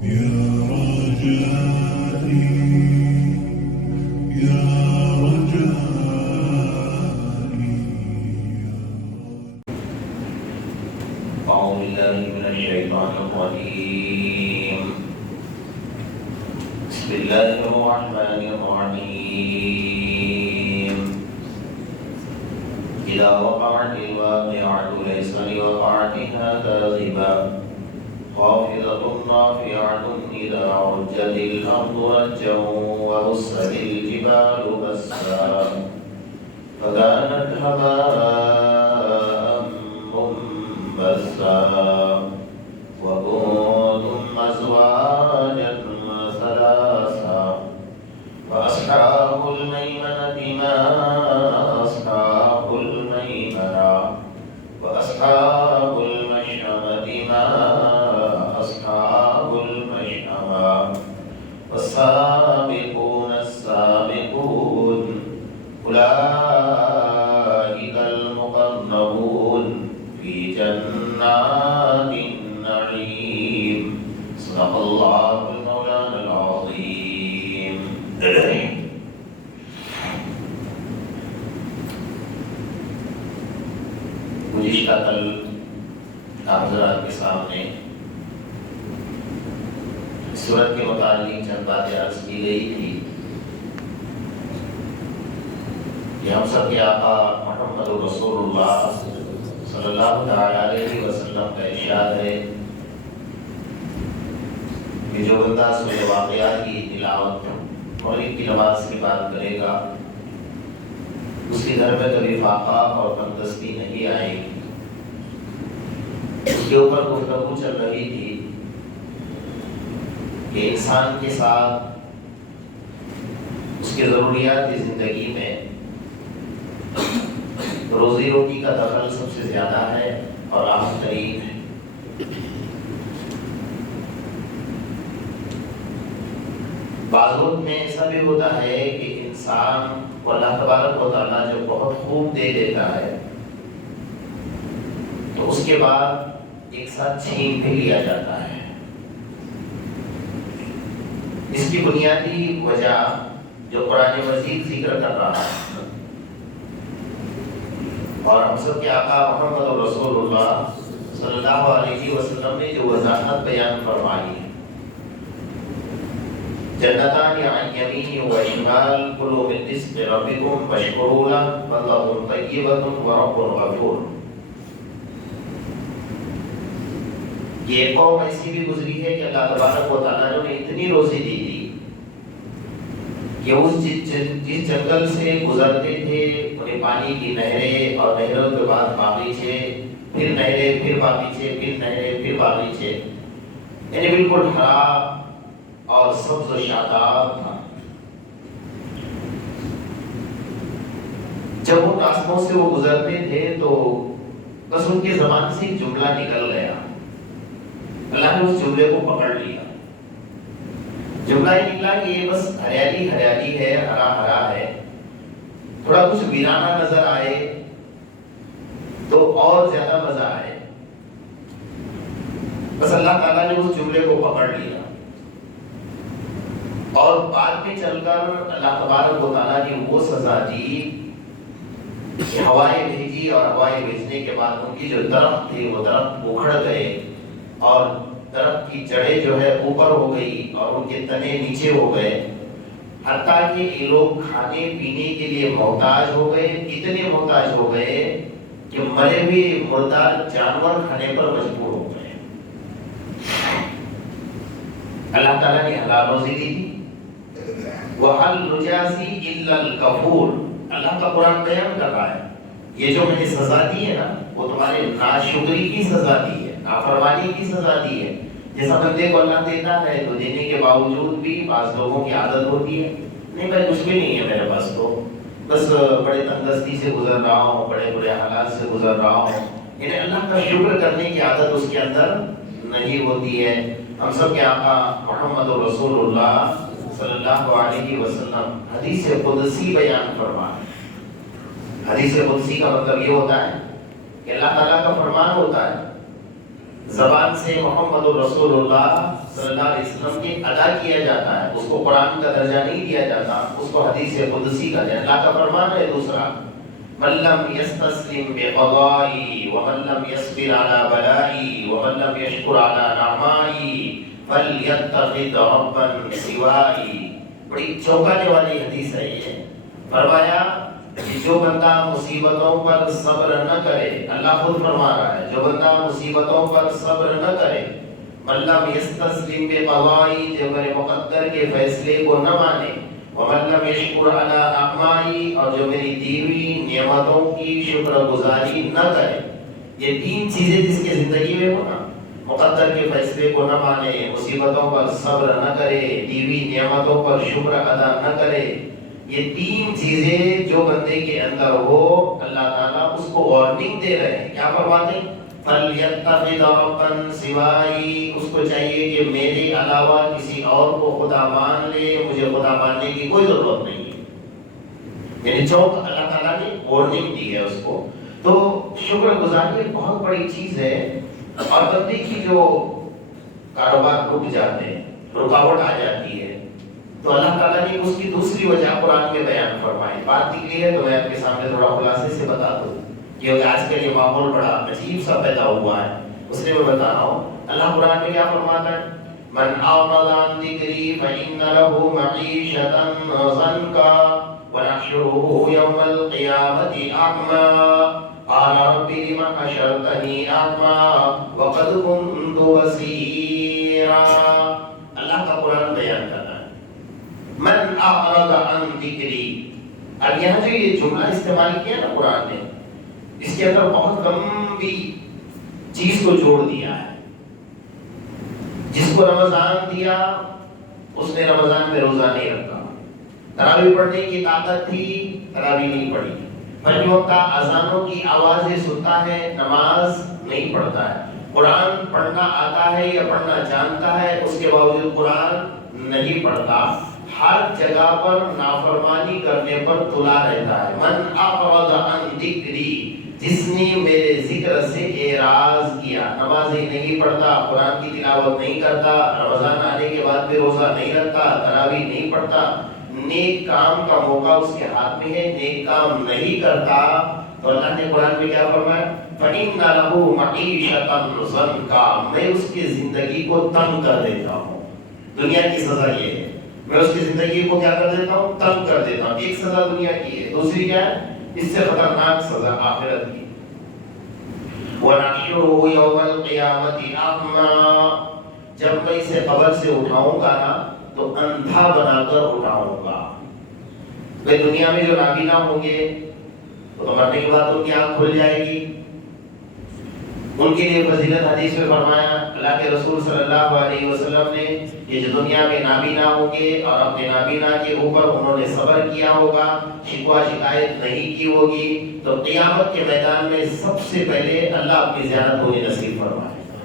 يا رجائي يا رجائي. أعوذ بالله من الشيطان الرجيم. بسم الله الرحمن الرحيم. إذا وقعت الواقعة ليس لوقعتها كاذبة خافضة رافعة إذا رجت الأرض رجا وبست الجبال بسا فكانت هباء منبثا وكنتم أزواجا ثلاثا فأصحاب الميمنة ما أصحاب الميمنة وأصحاب المشأمة ما أصحاب المشأمة والسابقون السابقون أولئك المقربون في جنات النعيم. صدق الله المولانا العظيم. گزشتہ کل آپ حضرات کے سامنے سورت کے متعلق چند باتیں عرض کی گئی تھی کہ ہم سب کے آقا محمد رسول اللہ صلی اللہ علیہ وسلم کا ارشاد ہے کہ جو بندہ سورہ واقعہ کی تلاوت مغرب کی نماز کے بعد کرے گا اس کے گھر میں کبھی فاقہ اور تندرستی نہیں آئے گی. اس کے اوپر گفتگو چل رہی تھی کہ انسان کے ساتھ اس کے ضروریات کی زندگی میں روزی روٹی کا دخل سب سے زیادہ ہے اور اہم ترین ہے. بعض وقت میں ایسا بھی ہوتا ہے کہ انسان کو اللہ تبارک و تعالیٰ جو بہت خوب دے دیتا ہے تو اس کے بعد ایک ساتھ چھین بھی لیا جاتا ہے. اس کی بنیادی وجہ جو قرآن مجید ذکر کر رہا ہے اور ہم سب کے آقا محمد رسول اللہ صلی اللہ علیہ وسلم نے جو وضاحت بیان فرمائی ہے جنتان عن یمین و شمال کلوا من رزق ربکم واشکروا لہ بلدۃ طیبۃ ورب غفور. یہ ایک قوم ایسی بھی گزری ہے کہ اللہ تبارک و تعالیٰ نے اتنی روزی دی تھی کہ اس جس جنگل سے گزرتے تھے انہیں پانی کی نہریں اور نہروں کے بعد باغیچے پھر نہریں پھر باغیچے پھر نہریں پھر باغیچے یعنی بالکل ہرا اور سبز و شاداب تھا. جب ان راستوں سے وہ گزرتے تھے تو بس ان کے زبان سے ایک جملہ نکل گیا. اللہ نے اس جملے کو پکڑ لیا. جملہ یہ نکلا کہ یہ بس ہریالی ہریالی ہے ہرا ہرا ہے. تھوڑا کچھ ویرانہ نظر آئے تو اور زیادہ مزہ آئے. بس اللہ تعالیٰ نے اس جملے کو پکڑ لیا اور بعد میں چل کر اللہ تبارک و تعالیٰ نے وہ سزا دی کہ ہوائیں بھیجی اور ہوائیں بھیجنے کے بعد ان کی جو درخت تھے وہ درخت اکھڑ گئے اور درخت کی جڑیں جو ہے اوپر ہو گئی اور ان کے تنے نیچے ہو گئے حتیٰ کہ یہ لوگ کھانے پینے کے لیے محتاج ہو گئے. اتنے محتاج ہو گئے کہ مرے ہوئے مردار جانور کھانے پر مجبور ہو گئے. اللہ تعالیٰ نے حلال روزی دی تھی. وَهَلْ نُجَازِي إِلَّا الْكَفُورَ. اللہ کا قرآن بیان کر رہا ہے یہ جو میں نے سزا دی ہے نا وہ تمہارے ناشکری کی سزا دی ہے, نافرمانی کی سزا دی ہے. جیسا بندے کو اللہ دیتا ہے تو دینے کے باوجود بھی بعض لوگوں کی عادت ہوتی ہے نہیں بھائی کچھ بھی نہیں ہے میرے پاس تو بس بڑے تندرستی سے گزر رہا ہوں بڑے برے حالات سے گزر رہا ہوں. یعنی اللہ کا شکر کرنے کی عادت اس کے اندر نہیں ہوتی ہے. ہم سب کے آقا محمد رسول اللہ صلی اللہ علیہ وسلم حدیث قدسی بیان فرمائے. حدیث قدسی کا مطلب یہ ہوتا ہے کہ اللہ تعالیٰ کا فرمان ہوتا ہے زبان سے محمد رسول اللہ صلی اللہ علیہ وسلم کے ادا کیا جاتا ہے، اس کو قرآن کا درجہ نہیں دیا جاتا، اس کو حدیث قدسی کا درجہ۔ اللہ کا فرمان ہے دوسرا، من لم يستسلم بقضائی ومن لم يصبر على بلائی ومن لم يشکر على نعمائی فلیتخذ ربا سوائی۔ بڑی چونکانے والی حدیث ہے یہ۔ فرمایا کہ جو بندہ مصیبتوں پر صبر نہ کرے، اللہ خود فرما رہا ہے، جو بندہ مصیبتوں پر صبر نہ کرے، من لم يستسلم بقضائی، جو میرے مقدر کے فیصلے کو نہ مانے، ومن لم يشکر علی نعمائی، اور جو میری دی ہوئی نعمتوں کی شکر گزاری نہ کرے۔ یہ تین چیزیں جس کی زندگی میں ہو نا، مقدر کے فیصلے کو نہ مانے، مصیبتوں پر صبر نہ کرے، دی ہوئی نعمتوں پر شکر ادا نہ کرے، یہ تین چیزیں جو بندے کے اندر ہو، اللہ تعالیٰ اس کو وارننگ دے رہے ہیں۔ کیا فرماتے ہیں؟ فَلْيَتَّخِذْ رَبًّا سِوَائِي، اس کو چاہیے کہ میرے علاوہ کسی اور کو خدا مان لے، مجھے خدا ماننے کی کوئی ضرورت نہیں ہے۔ یعنی چوک اللہ تعالیٰ نے وارننگ دی ہے اس کو۔ تو شکر گزاری ایک بہت بڑی چیز ہے، اور بندے کی جو کاروبار رک جاتے ہیں، رکاوٹ آ جاتی ہے، تو اللہ تعالیٰ نے اس کی دوسری وجہ قرآن میں بیان فرمائی۔ بات نکلی ہے تو میں آپ کے سامنے تھوڑا خلاصے سے بتا دوں، کیونکہ آج کل یہ ماحول بڑا عجیب سا پیدا ہوا ہے، اس لیے میں بتا رہا ہوں۔ اللہ قرآن میں کیا فرماتا ہے؟ من اعرض عن ذکری فإن له معیشة ضنکا ونحشره يوم القیامة اعمی قال رب لم حشرتنی اعمی وقد كنت بصیرا۔ اللہ کا قرآن بیان کرتا ہے من اعرض عن ذکری۔ اب یہاں جو یہ جملہ استعمال کیا نا قرآن نے، اس کے اندر بہت لمبی چیز کو جوڑ دیا ہے۔ جس کو رمضان دیا اس نے رمضان میں روزہ نہیں رکھا، تراویح پڑھنے کی طاقت تھی، تراویح نہیں پڑھی، بلکہ وقت اذانوں کی آوازیں سنتا ہے، نماز نہیں پڑھتا ہے، قرآن پڑھنا آتا ہے یا پڑھنا جانتا ہے، اس کے باوجود قرآن نہیں پڑھتا، ہر جگہ پر نافرمانی کرنے پر تلا رہتا ہے۔ من اعرض عن ذکری، جس نے میرے ذکر سے اعراض کیا، نمازیں نہیں پڑھتا، قرآن کی تلاوت نہیں کرتا، رمضان آنے کے بعد بھی روزہ نہیں رکھتا، تراویح نہیں پڑھتا، نیک کام کا موقع اس کے ہاتھ میں ہے، نیک کام نہیں کرتا، تو اللہ نے قرآن میں کیا فرمایا؟ فَإِنَّ لَهُ مَعِيشَةً ضَنْكًا، میں اس کی زندگی کو تنگ کر دیتا ہوں۔ دنیا کی سزا یہ ہے، میں اس کی زندگی کو کیا کر دیتا ہوں؟ تنگ کر دیتا ہوں۔ ایک سزا دنیا کی ہے، دوسری کیا ہے؟ اس سے خطرناک سزا آخرت کی۔ وَنَحْشُرُهُ يَوْمَ الْقِيَامَةِ أَعْمَىٰ، جب میں اسے قبر سے اٹھاؤں گا نا تو اندھا بنا کر اٹھاؤں گا۔ بھئی دنیا میں جو نابینا ہوں گے وہ تو مرنے کے بعد ان کی آنکھ کھل جائے گی، ان کے لیے فضیلت حدیث میں فرمایا اللہ کے رسول صلی اللہ علیہ وسلم نے کہ جو دنیا میں نابینا ہوں گے اور اپنے نابینا کے اوپر انہوں نے صبر کیا ہوگا، شکوہ شکایت نہیں کی ہوگی، تو قیامت کے میدان میں سب سے پہلے اللہ اپنی زیارت انہیں نصیب فرمائے گا۔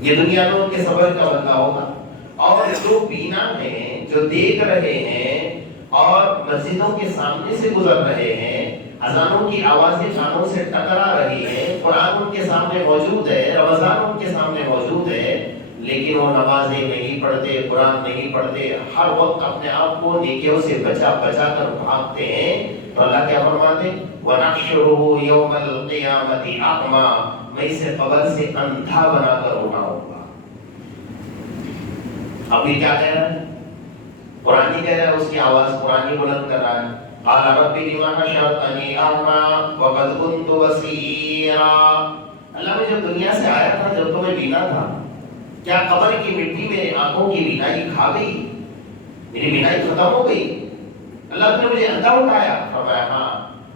یہ دنیا میں ان کے صبر کا بدلہ ہوگا۔ اور جو بینا ہیں، جو دیکھ رہے ہیں اور مسجدوں کے سامنے سے گزر رہے ہیں، اذانوں کی آوازیں کانوں سے ٹکرا رہی ہیں، قرآن ان کے سامنے موجود ہے، رمضان ان کے سامنے موجود ہے، لیکن وہ نمازیں نہیں پڑھتے، قرآن نہیں پڑھتے، ہر وقت اپنے آپ کو نیکیوں سے بچا بچا کر بھاگتے ہیں، تو اللہ کیا فرماتے ہیں؟ وَنَحْشُرُهُ يَوْمَ الْقِيَامَةِ أَعْمَىٰ، میں اسے قبر سے اندھا بنا کر اٹھاؤں گا۔ ابھی کیا کہہ رہا ہے؟ قرآن ہی کہہ رہا ہے، اس کی آواز قرآن ہی بلند کر رہا ہے۔ قال رب لم حشرتنی اعمی وقد كنت بصیرا۔ اللہ میں جب دنیا سے آیا تھا، جب تو میں بینا تھا، کیا قبر کی مٹی میرے آنکھوں کی بینائی کھا گئی؟ میری بینائی ختم ہو گئی؟ اللہ نے مجھے اندھا اٹھایا؟ فرمایا ہاں۔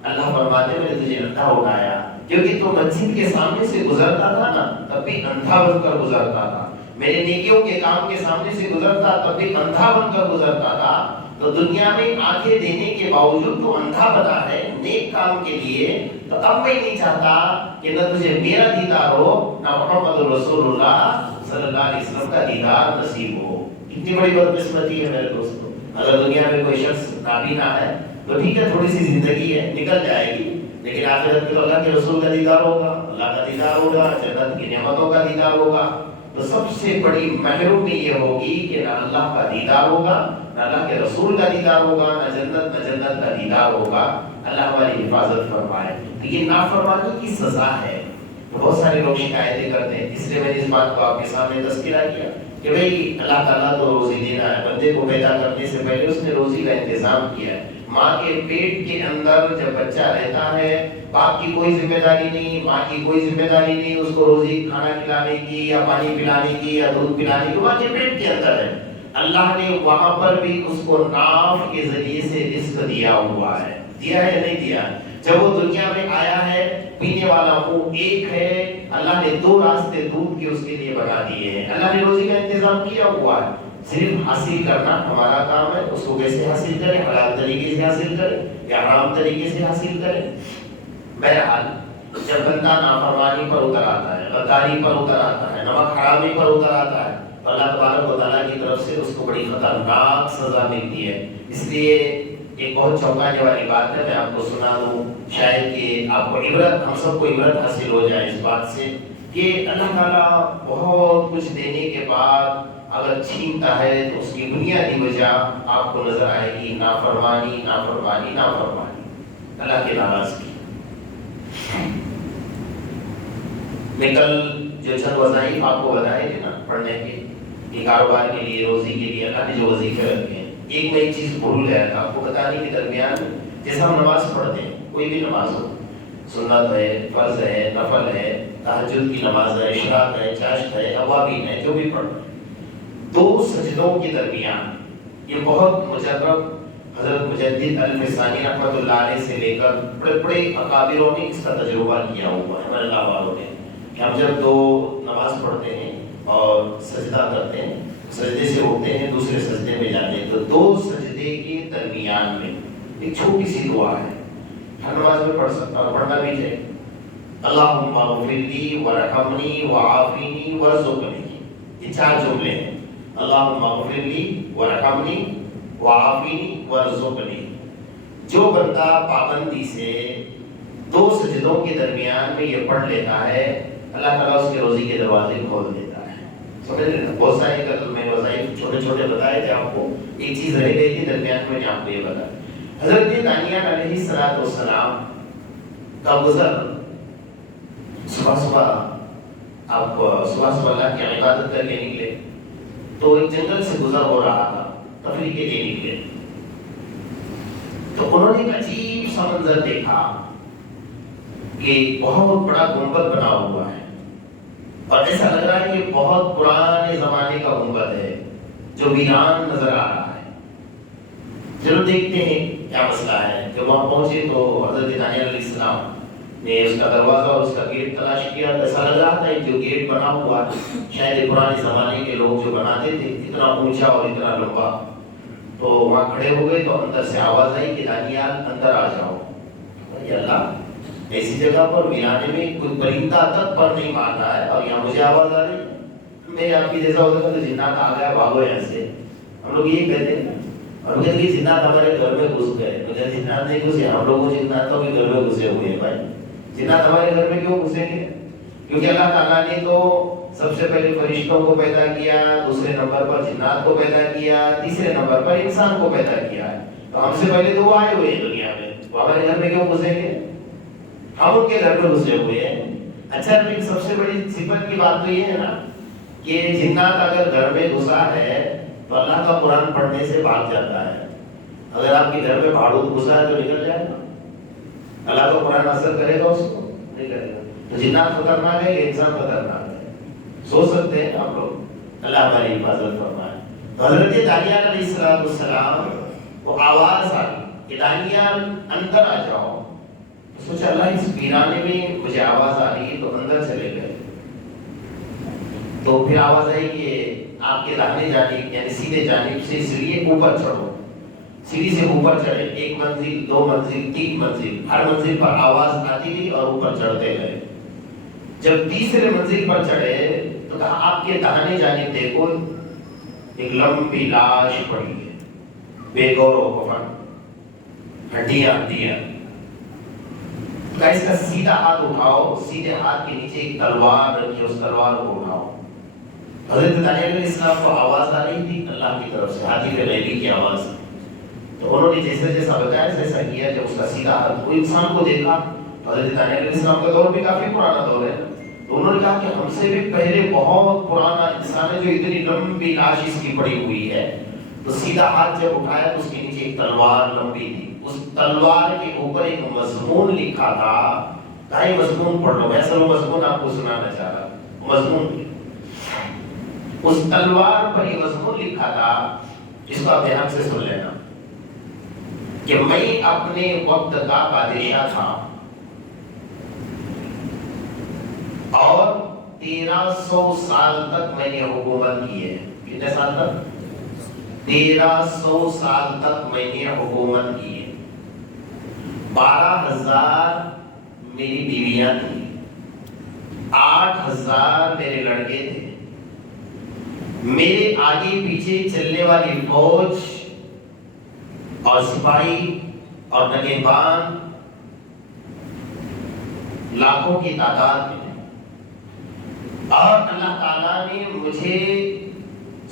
اللہ فرماتے میں نے تجھے اندھا اٹھایا کیونکہ تو مسجد کے سامنے سے گزرتا تھا نا، تب بھی اندھا بن کر گزرتا تھا، میرے نیکیوں کے کام کے سامنے سے گزرتا تب بھی اندھا بن کر گزرتا تھا، تو دنیا میں آنکھیں دینے کے باوجود تو اندھا بنا ہے نیک کام کے لیے، تو اب میں نہیں چاہتا کہ نہ تجھے میرا دیدار ہو نہ محمد رسول اللہ صلی اللہ علیہ وسلم کا دیدار نصیب ہو۔ کتنی بڑی بدقسمتی ہے میرے دوستو۔ اگر دنیا میں کوئی شخص نابینا ہے تو ٹھیک ہے، تھوڑی سی زندگی ہے، نکل جائے گی، لیکن آخرت میں تو اللہ کے رسول کا دیدار ہوگا، اللہ کا دیدار ہوگا، جنت کی نعمتوں کا دیدار ہوگا. تو سب سے بڑی محرومی یہ ہوگی کہ نہ اللہ کا دیدار ہوگا، نہ اللہ کے رسول کا دیدار ہوگا، نہ جنت کا دیدار ہوگا. اللہ ہماری حفاظت فرمائے. تو یہ نافرمانی کی سزا ہے. تو بہت سارے لوگ شکایتیں کرتے ہیں، اس لیے میں نے اس بات کو آپ کے سامنے تذکرہ کیا کہ بھئی اللہ تعالیٰ تو روزی دینا ہے، بندے کو پیدا کرنے سے پہلے اس نے روزی کا انتظام کیا ہے. ماں کے پیٹ کے اندر جب بچہ رہتا ہے، باپ کی کوئی ذمہ داری نہیں، ماں کی کوئی ذمہ داری نہیں اس کو روزی کھانا کھلانے کی یا پانی پلانے کی یا دودھ پلانے کی. ماں کے پیٹ کے اندر ہے. اللہ نے وہاں پر بھی اس کو ناف کے ذریعے سے رزق دیا ہوا ہے. دیا ہے یا نہیں دیا؟ جب وہ دنیا میں آیا ہے، پینے والا منہ ایک ہے، اللہ نے دو راستے دودھ کے اس کے لیے بنا دیے ہیں. اللہ نے روزی کا انتظام کیا ہوا ہے. صرف حاصل کرنا ہمارا کام ہے. اس کو کیسے حاصل کریں؟ حلال طریقے سے حاصل کریں یا حرام طریقے سے حاصل کریں. بہرحال جب بندہ نافرمانی پر اتر آتا ہے، غداری پر اتر آتا ہے، نمک حرامی پر اتر آتا ہے، تو اللہ تبارک و تعالیٰ کی طرف سے اس کو بڑی خطرناک سزا ملتی ہے. اس لیے ایک بہت چونکانے والی بات ہے، میں آپ کو سنا دوں، شاید کہ آپ کو عبرت، ہم سب کو عبرت حاصل ہو جائے اس بات سے کہ اللہ تعالیٰ بہت کچھ دینے کے بعد اگر چھینتا ہے تو اس کی بنیادی وجہ آپ کو نظر آئے گی نافرمانی، نافرمانی، نافرمانی، اللہ کی ناراضگی. میں کل جو چند وظائف آپ کو بتائے تھے نا پڑھنے کے، کاروبار کے لیے، روزی کے لیے اللہ نے جو وظیفے رکھے ہیں، ایک میں ایک چیز بھول گیا تھا آپ کو بتانے کے درمیان. جیسا ہم نماز پڑھتے ہیں، کوئی بھی نماز ہو، سنت ہے، فرض ہے، نفل ہے، تہجد کی نماز ہے، اشراق ہے، چاشت ہے، اوابین ہے، جو بھی پڑھتے ہیں، دو سجدوں کے درمیان یہ بہت مجرب حضرت مجدد الفسانی رحمۃ اللہ علیہ سے لے کر بڑے بڑے اکابروں نے اس کا تجربہ کیا ہوا ہے، اللہ والوں نے، کہ ہم جب دو نماز پڑھتے ہیں اور سجدہ کرتے ہیں، سجدے سے اٹھتے ہیں، دوسرے سجدے میں جاتے ہیں، تو دو سجدے کے درمیان میں ایک چھوٹی سی دعا ہے، ہر نماز میں پڑھنا بھی چاہیے. اللہم اغفر لی ورحمنی وعافنی ورزقنی. یہ چار جملے ہیں. اللہم اغفر لی ورحمنی وعافنی ورزقنی. جو بندہ پابندی سے دو سجدوں کے درمیان میں یہ پڑھ لیتا ہے، اللہ تعالیٰ اس کے روزی کے دروازے کھول دیتا ہے. سمجھ رہے نا؟ بہت سارے قتل میں وظائف چھوٹے چھوٹے بتائے تھے آپ کو، ایک چیز رہ گئی تھی درمیان میں آپ کو یہ بتا. حضرت دانیال علیہ السلام کا گزر، صبح صبح آپ صبح اللہ کی عبادت کر کے نکلے تو ایک جنگل سے گزر ہو رہا تھا، تفریح کے لیے نکلے تو انہوں نے ایک عجیب سا منظر دیکھا کہ بہت بڑا گنبد بنا ہوا ہے اور ایسا لگ رہا ہے کہ بہت پرانے زمانے کا گنبد ہے جو ویران نظر آ رہا ہے. چلو دیکھتے ہیں کیا مسئلہ ہے. جب وہاں پہنچے تو حضرت دانیال علیہ السلام نے اس کا دروازہ اور اس کا گیٹ تلاش کیا. ایسا لگ رہا تھا جو گیٹ بنا ہوا شاید پرانے زمانے کے لوگ جو بناتے تھے، اتنا اونچا اور اتنا لمبا. تو وہاں کھڑے ہو گئے تو اندر سے آواز آئی کہ دانیال اندر آ جاؤ. اللہ، ایسی جگہ پر ویرانے میں کوئی پرندہ تک پر نہیں مار رہا ہے اور یہاں مجھے آواز آ رہی. میں آپ کی جیسا ہوتا تو جنات آ گیا، بھاگو یہاں سے. ہم لوگ یہی کہتے ہیں نا، اور کہتے ہیں جنات ہمارے گھر میں گھس گئے. مجھے جنات نہیں گھسے، ہم لوگوں جناتوں کے گھر میں گھسے ہوئے ہیں. بھائی جنات ہمارے گھر میں کیوں گھسیں گے؟ کیونکہ اللہ تعالیٰ نے تو سب سے پہلے فرشتوں کو پیدا کیا، دوسرے نمبر پر جنات کو پیدا کیا، تیسرے نمبر پر انسان کو پیدا کیا ہے. تو ہم سے پہلے تو وہ آئے ہوئے ہیں دنیا میں، وہ ہمارے گھر میں کیوں گھسیں گے؟ ہم ان کے گھر میں گھسے ہوئے ہیں. اچھا، لیکن سب سے بڑی صفت کی بات تو یہ ہے نا کہ جنات اگر گھر میں گھسا ہے تو اللہ کا قرآن پڑھنے سے بھاگ جاتا ہے. اگر آپ کے گھر میں بھاڑوت گھسا ہے تو نکل جائے گا. اللہ کا قرآن اثر کرے گا اس کو؟ نہیں کرے گا. تو جنات خطرناک ہے کہ انسان خطرناک ہے؟ سوچ سکتے ہیں آپ لوگ. اللہ ہماری حفاظت فرمائے. تو حضرت دانیال علیہ السلام کو آواز آئی کہ دانیال اندر آ جاؤ. سوچا اللہ اس ویرانے میں مجھے آواز آ رہی ہے تو اندر چلے گئے. تو پھر آواز آئی کہ آپ کے داہنے جانب یعنی سیدھے جانب سے سیڑھی اوپر چڑھو. سیڑھی سے اوپر چڑھے، ایک منزل، دو منزل، تین منزل، ہر منزل پر آواز آتی گئی اور اوپر چڑھتے گئے. جب تیسرے منزل پر چڑھے تو کہا آپ کے داہنے جانب دیکھو ایک لمبی لاش پڑی ہے، بے گور و کفن، ہڈیاں ہڈیاں. کہ اس کا سیدھا ہاتھ اٹھاؤ، سیدھے ہاتھ کے نیچے ایک تلوار رکھی، اس تلوار کو اٹھاؤ۔ حضرت دانیال علیہ السلام کو آواز آ رہی تھی اللہ کی طرف سے، ہاتف غیبی کی آواز، تو انہوں نے جیسا جیسا بتایا ایسا کیا۔ جب اس کا سیدھا ہاتھ کوئی انسان کو دیکھا، حضرت دانیال علیہ السلام کا دور بھی کافی پرانا دور ہے، تو انہوں نے کہا کہ ہم سے بھی پہلے بہت پرانا انسان ہے جو اتنی لمبی لاش اس کی پڑی ہوئی ہے۔ تو سیدھا ہاتھ جب اٹھایا تو اس کے نیچے ایک تلوار لمبی تھی، اس تلوار کے اوپر ایک مضمون لکھا تھا۔ دائیں مضمون پڑھ لو، میں اصل مضمون آپ کو سنانا چاہ رہا ہوں۔ مضمون اس تلوار پر یہ مضمون لکھا تھا، اس کو آپ دھیان سے سن لینا، کہ میں اپنے وقت کا بادشاہ تھا اور 1300 سال تک میں نے حکومت کی ہے۔ کتنے سال تک؟ 1300 سال تک میں نے حکومت کی ہے۔ 12,000 میری بیویاں تھیں، 8,000 میرے لڑکے تھے، میرے آگے پیچھے چلنے والی فوج اور سپاہی اور نگہبان لاکھوں کی تعداد میں، اور اللہ تعالیٰ نے مجھے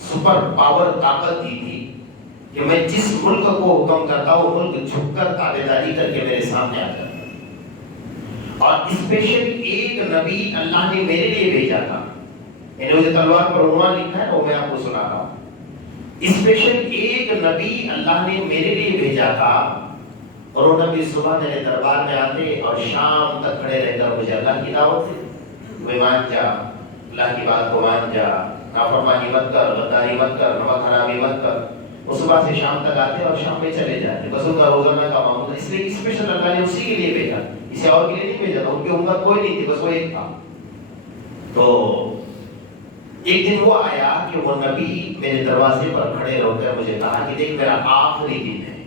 سپر پاور طاقت دی تھی کہ میں جس ملک کو حکم کرتا ہوں وہ ملک جھک کر تابعداری کر کے میرے سامنے آ جاتا۔ اور اسپیشل ایک نبی اللہ نے میرے لیے بھیجا تھا، انہوں نے تلوار پر عنوان لکھا ہے، وہ میں آپ کو سنا رہا ہوں۔ اسپیشل ایک نبی اللہ نے میرے لیے بھیجا تھا، اور وہ نبی صبح میرے دربار میں آتے اور شام تک کھڑے رہ کر مجھے اللہ کی دعوت دیتے، مان جا، اللہ کی بات کو مان جا، نافرمانی مت کر، غداری مت کر، نمک حرامی مت کر۔ وہ صبح سے شام تک آتے اور شام میں چلے جاتے، بس ان کا روزانہ کا معمول ہے۔ اس لیے اسپیشل اللہ نے اسی کے لیے بھیجا، کسی اور کے لیے نہیں بھیجا تھا، ان کی امت کوئی نہیں تھی، بس وہ ایک تھا۔ تو ایک دن وہ آیا کہ وہ نبی میرے دروازے پر کھڑے ہو کر مجھے کہا کہ دیکھ میرا آخری دن ہے،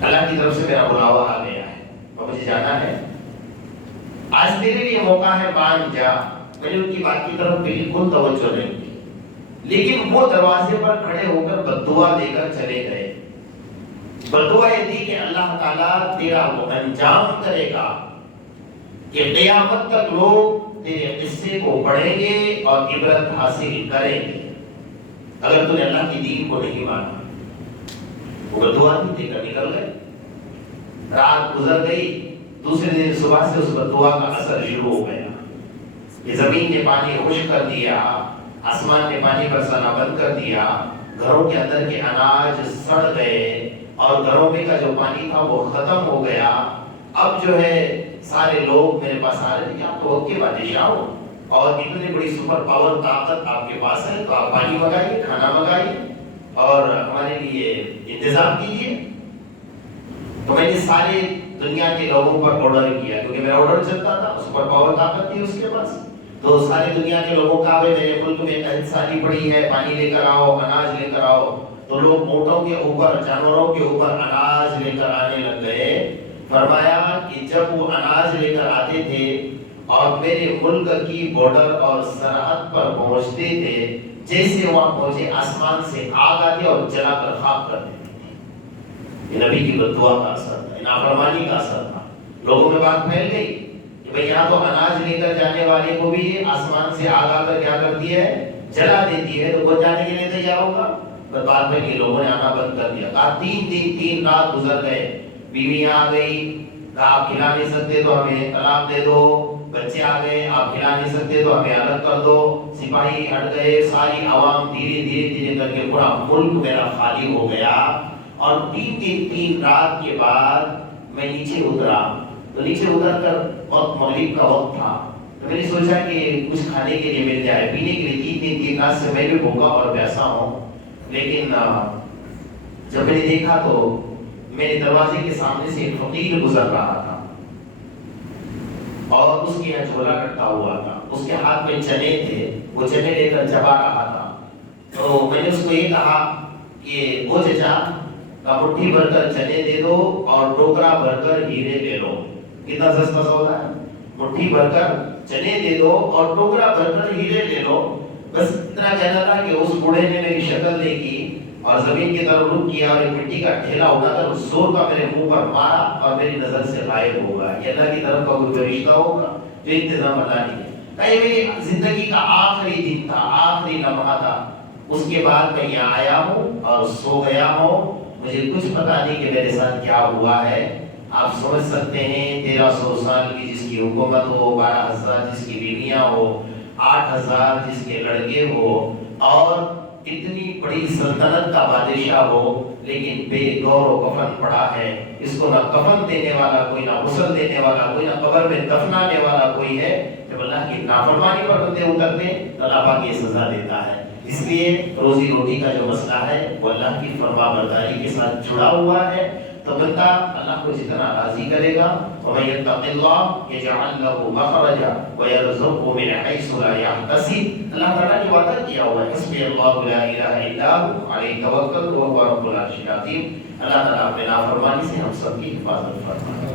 اللہ کی طرف سے میرا بلاوا آ گیا ہے اور مجھے جانا ہے، آج تیرے لیے موقع ہے، مان جا۔ میں نے ان کی بات کی طرف بالکل توجہ نہیں کی، لیکن وہ دروازے پر کھڑے ہو کر بددعا دے کر چلے گئے۔ بددعا یہ تھی کہ اللہ تعالیٰ تیرا وہ انجام کرے گا کہ قیامت تک لوگ تیرے قصے کو پڑھیں گے اور عبرت حاصل کریں گے اگر تو نے اللہ کی دین کو نہیں مانا۔ وہ بددعا دے کر نکل گئے، رات گزر گئی، دوسرے دن صبح سے اس بددعا کا اثر شروع ہو گیا۔ یہ زمین نے پانی خشک کر دیا، آسمان نے پانی برسانا بند کر دیا، گھروں کے اندر کے اناج سڑ گئے اور گھروں میں کا جو پانی تھا وہ ختم ہو گیا۔ اب جو ہے سارے لوگ میرے پاس آ رہے تھے کہ آپ تو وقت کے بادشاہ ہو اور اتنی بڑی سپر پاور طاقت آپ کے پاس ہے، تو آپ پانی منگائیے، کھانا منگائیے اور ہمارے لیے انتظام کیجیے۔ تو میں نے سارے دنیا کے لوگوں پر آرڈر کیا، کیونکہ میرا آرڈر چلتا تھا، سپر پاور طاقت تھی اس کے پاس، تو ساری دنیا کے لوگوں کا میرے ملک میں انسانی پڑی ہے، پانی لے کر آؤ، اناج لے کر آؤ۔ تو لوگ اونٹوں کے اوپر، جانوروں کے اوپر اناج لے کر آنے لگ گئے۔ فرمایا کہ جب وہ اناج لے کر آتے تھے اور میرے ملک کی بارڈر اور سرحد پر پہنچتے تھے، جیسے وہاں پہنچے آسمان سے آگ آتی اور جلا کر خاک کر دیتے۔ یہ نبی کی بددعا کا اثر تھا، نافرمانی کا اثر تھا۔ لوگوں میں بات پھیل گئی کہ بھئی یہاں تو اناج لے کر جانے والے کو بھی آسمان سے آگ آ کر کیا کرتی ہے، جلا دیتی ہے، تو کون جانے کے لیے تیار ہوگا؟ بس بات میں کہ لوگوں نے آنا بند کر دیا۔ کہا 3 دن 3 رات گزر گئے، بیویاں آ گئی، کہا آپ کھلا نہیں سکتے تو ہمیں طلاق دے دو، بچے آ گئے، آپ کھلا نہیں سکتے تو ہمیں الگ کر دو، سپاہی ہٹ گئے، ساری عوام دھیرے کر کے پورا ملک میرا خالی ہو گیا۔ اور 3 دن 3 رات کے بعد میں نیچے اترا، تو نیچے اتر کر وقت مغرب کا وقت تھا، تو میں نے سوچا کہ کچھ کھانے کے لیے مل جائے، پینے کے لیے 3 دن 3 رات سے میں بھی بھوکا اور پیاسا ہوں۔ لیکن جب میں نے دیکھا تو میرے دروازے کے سامنے سے ایک فقیر گزر رہا تھا اور اس کے یہاں جھولا لٹکا ہوا تھا، اس کے ہاتھ میں چنے تھے، وہ چنے لے کر چبا رہا تھا۔ تو میں نے اس کو یہ کہا کہ وہ چچا کا مٹھی بھر کر چنے دے دو اور ٹوکرا بھر کر ہیرے لے لو۔ کتنا سستا سودا ہے، مٹھی بھر کر چنے دے دو اور ٹوکرا بھر کر ہیرے لے لو۔ بس اتنا کہنا تھا کہ اس بوڑھے نے میری شکل دیکھی اور زمین کی طرف رخ کیا اور ایک مٹی کا ڈھیلا اٹھا کر زور کا میرے منہ پر مارا اور میری نظر سے غائب ہوگا. یہ اللہ کی طرف کا کوئی فرشتہ ہوگا جو انتظام اللہ نے کیا. یہ میری زندگی کا آخری دن تھا, آخری لمحہ تھا. اس کے بعد میں یہاں آیا ہوں اور سو گیا ہوں. مجھے کچھ پتا نہیں کہ میرے ساتھ کیا ہوا ہے. آپ سمجھ سکتے ہیں 1300 سال کی جس کی حکومت ہو, 12,000 جس کی بیویاں ہو, 8,000 جس کے لڑکے ہو, اور اتنی بڑی سلطنت کا بادشاہ ہو, لیکن بے گور و کفن پڑا ہے. اس کو نہ کفن دینے والا کوئی, نہ غسل دینے والا کوئی, نہ قبر میں دفنانے والا کوئی ہے. جب اللہ کی نافرمانی پر بندے اترتے ہیں تو اللہ پاک یہ سزا دیتا ہے. اس لیے روزی روٹی کا جو مسئلہ ہے وہ اللہ کی فرما برداری کے ساتھ جڑا ہوا ہے. تو بندہ اللہ کو جتنا راضی کرے گا, وَمَن يَتَّقِ اللَّهَ يَجْعَلْ لَهُ مَخْرَجًا وَيَرْزُقْهُ مِنْ حَيْثُ لَا يَحْتَسِبُ. اللہ تعالیٰ نے وعدہ کیا ہوا ہے, حسبی اللہ لا الہ الا هو علیہ توکلت وهو رب العرش العظیم. اللہ تعالیٰ اپنے نافرمانی سے ہم سب کی حفاظت فرمائے.